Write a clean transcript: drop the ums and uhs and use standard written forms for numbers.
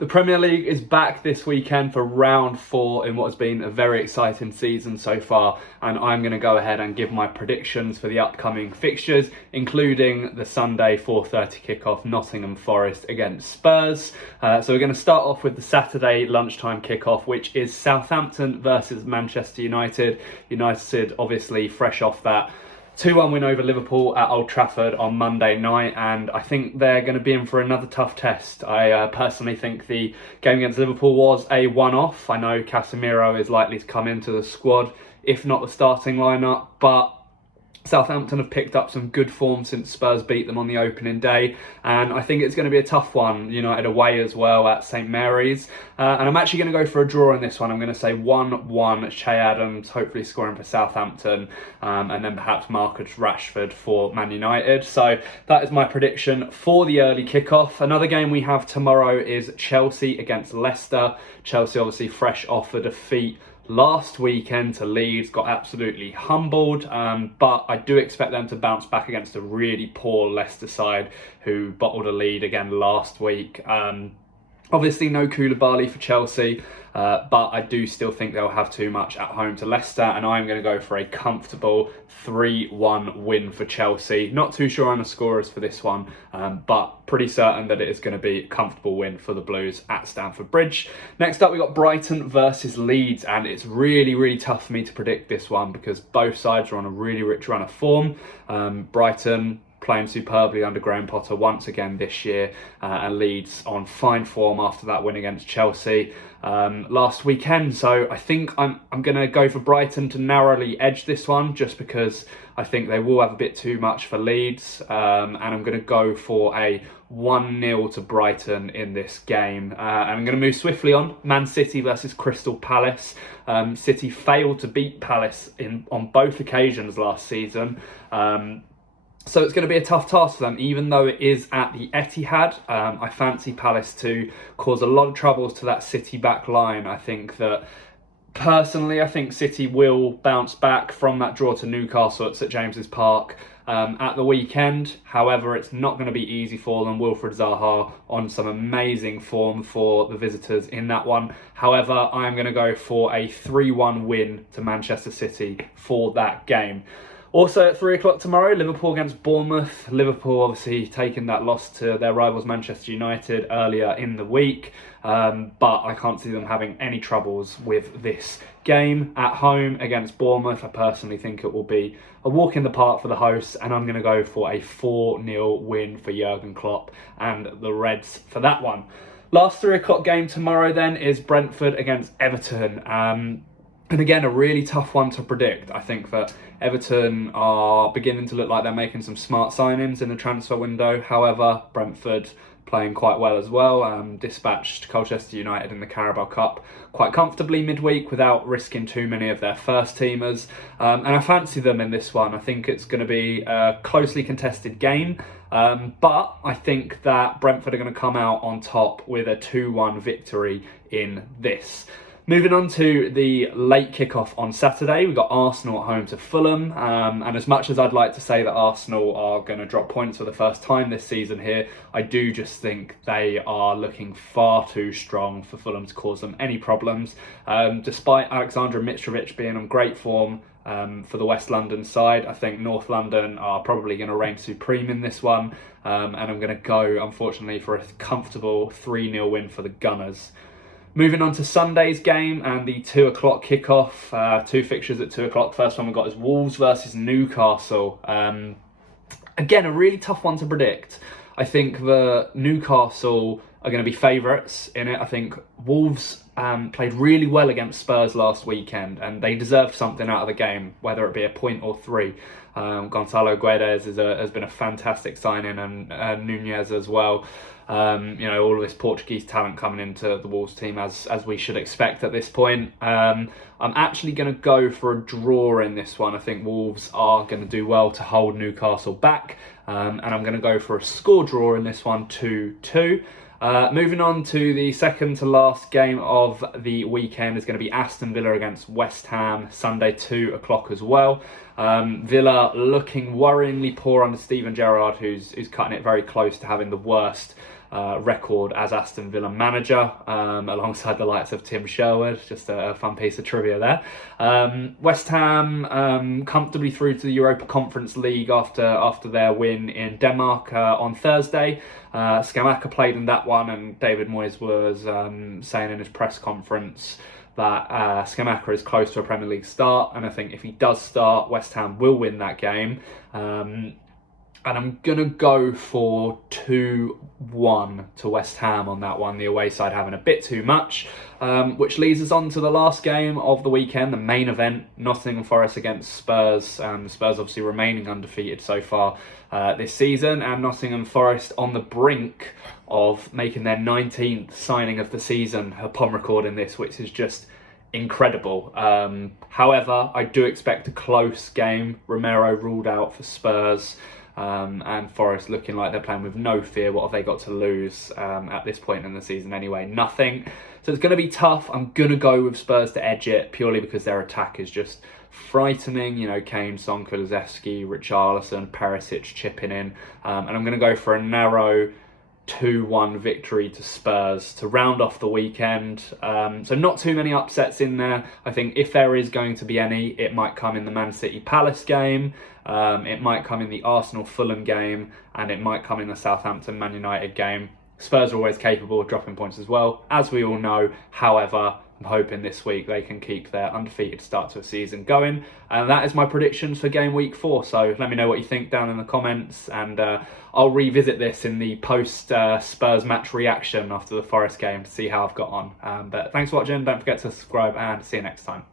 The Premier League is back this weekend for round 4 in what has been a very exciting season so far, and I'm going to go ahead and give my predictions for the upcoming fixtures, including the Sunday 4:30 kickoff Nottingham Forest against Spurs. So we're going to start off with the Saturday lunchtime kickoff, which is Southampton versus Manchester United. United obviously fresh off that 2-1 win over Liverpool at Old Trafford on Monday night, and I think they're going to be in for another tough test. I personally think the game against Liverpool was a one-off. I know Casemiro is likely to come into the squad, if not the starting lineup, but Southampton have picked up some good form since Spurs beat them on the opening day, and I think it's going to be a tough one. United away as well at St Mary's, and I'm actually going to go for a draw in this one. I'm going to say 1-1, Che Adams hopefully scoring for Southampton, and then perhaps Marcus Rashford for Man United. So that is my prediction for the early kickoff. Another game we have tomorrow is Chelsea against Leicester. Chelsea obviously fresh off a defeat last weekend to Leeds, got absolutely humbled, but I do expect them to bounce back against a really poor Leicester side who bottled a lead again last week. Obviously no Koulibaly for Chelsea, but I do still think they'll have too much at home to Leicester, and I'm going to go for a comfortable 3-1 win for Chelsea. Not too sure on the scorers for this one, but pretty certain that it is going to be a comfortable win for the Blues at Stamford Bridge. Next up, we got Brighton versus Leeds, and it's really tough for me to predict this one because both sides are on a really rich run of form. Brighton playing superbly under Graham Potter once again this year, and Leeds on fine form after that win against Chelsea last weekend. So I think I'm going to go for Brighton to narrowly edge this one, just because I think they will have a bit too much for Leeds, and I'm going to go for a 1-0 to Brighton in this game. And I'm going to move swiftly on. Man City versus Crystal Palace. City failed to beat Palace on both occasions last season. So it's going to be a tough task for them, even though it is at the Etihad. I fancy Palace to cause a lot of troubles to that City back line. I think that, personally, I think City will bounce back from that draw to Newcastle at St James's Park at the weekend. However, it's not going to be easy for them. Wilfried Zaha on some amazing form for the visitors in that one. However, I'm going to go for a 3-1 win to Manchester City for that game. Also at 3 o'clock tomorrow, Liverpool against Bournemouth. Liverpool obviously taking that loss to their rivals Manchester United earlier in the week, but I can't see them having any troubles with this game at home against Bournemouth. I personally think it will be a walk in the park for the hosts, and I'm going to go for a 4-0 win for Jurgen Klopp and the Reds for that one. Last 3 o'clock game tomorrow then is Brentford against Everton. And again, a really tough one to predict. I think that Everton are beginning to look like they're making some smart signings in the transfer window. However, Brentford playing quite well as well. Dispatched Colchester United in the Carabao Cup quite comfortably midweek without risking too many of their first teamers. And I fancy them in this one. I think it's going to be a closely contested game. But I think that Brentford are going to come out on top with a 2-1 victory in this. Moving on to the late kickoff on Saturday, we've got Arsenal at home to Fulham. And as much as I'd like to say that Arsenal are going to drop points for the first time this season here, I do just think they are looking far too strong for Fulham to cause them any problems. Despite Alexander Mitrovic being on great form for the West London side, I think North London are probably going to reign supreme in this one. And I'm going to go, unfortunately, for a comfortable 3-0 win for the Gunners. Moving on to Sunday's game and the 2 o'clock kickoff. 2 fixtures at 2 o'clock. First one we've got is Wolves versus Newcastle. Again, a really tough one to predict. I think the Newcastle are going to be favourites in it. I think Wolves played really well against Spurs last weekend, and they deserved something out of the game, whether it be a point or 3. Gonçalo Guedes has been a fantastic signing, and Nunez as well. All of this Portuguese talent coming into the Wolves team as we should expect at this point. I'm actually going to go for a draw in this one. I think Wolves are going to do well to hold Newcastle back, and I'm going to go for a score draw in this one, 2-2. Moving on to the second to last game of the weekend is going to be Aston Villa against West Ham, Sunday 2 o'clock as well. Villa looking worryingly poor under Steven Gerrard, who's cutting it very close to having the worst record as Aston Villa manager, alongside the likes of Tim Sherwood. Just a fun piece of trivia there. West Ham comfortably through to the Europa Conference League after their win in Denmark on Thursday. Scamacca played in that one, and David Moyes was saying in his press conference that Scamacca is close to a Premier League start, and I think if he does start, West Ham will win that game. And I'm going to go for 2-1 to West Ham on that one, the away side having a bit too much, which leads us on to the last game of the weekend, the main event, Nottingham Forest against Spurs. Spurs obviously remaining undefeated so far this season, and Nottingham Forest on the brink of making their 19th signing of the season upon recording this, which is just incredible. However, I do expect a close game. Romero ruled out for Spurs. And Forest looking like they're playing with no fear. What have they got to lose at this point in the season anyway? Nothing. So it's going to be tough. I'm going to go with Spurs to edge it, purely because their attack is just frightening. You know, Kane, Son, Kulusevski, Richarlison, Perisic chipping in. And I'm going to go for a narrow 2-1 victory to Spurs to round off the weekend. So not too many upsets in there. I think if there is going to be any, it might come in the Man City Palace game, it might come in the Arsenal Fulham game, and it might come in the Southampton Man United game. Spurs are always capable of dropping points as well, as we all know. However, I'm hoping this week they can keep their undefeated start to a season going. And that is my predictions for game week 4. So let me know what you think down in the comments, and I'll revisit this in the post Spurs match reaction after the Forest game to see how I've got on. But thanks for watching. Don't forget to subscribe, and see you next time.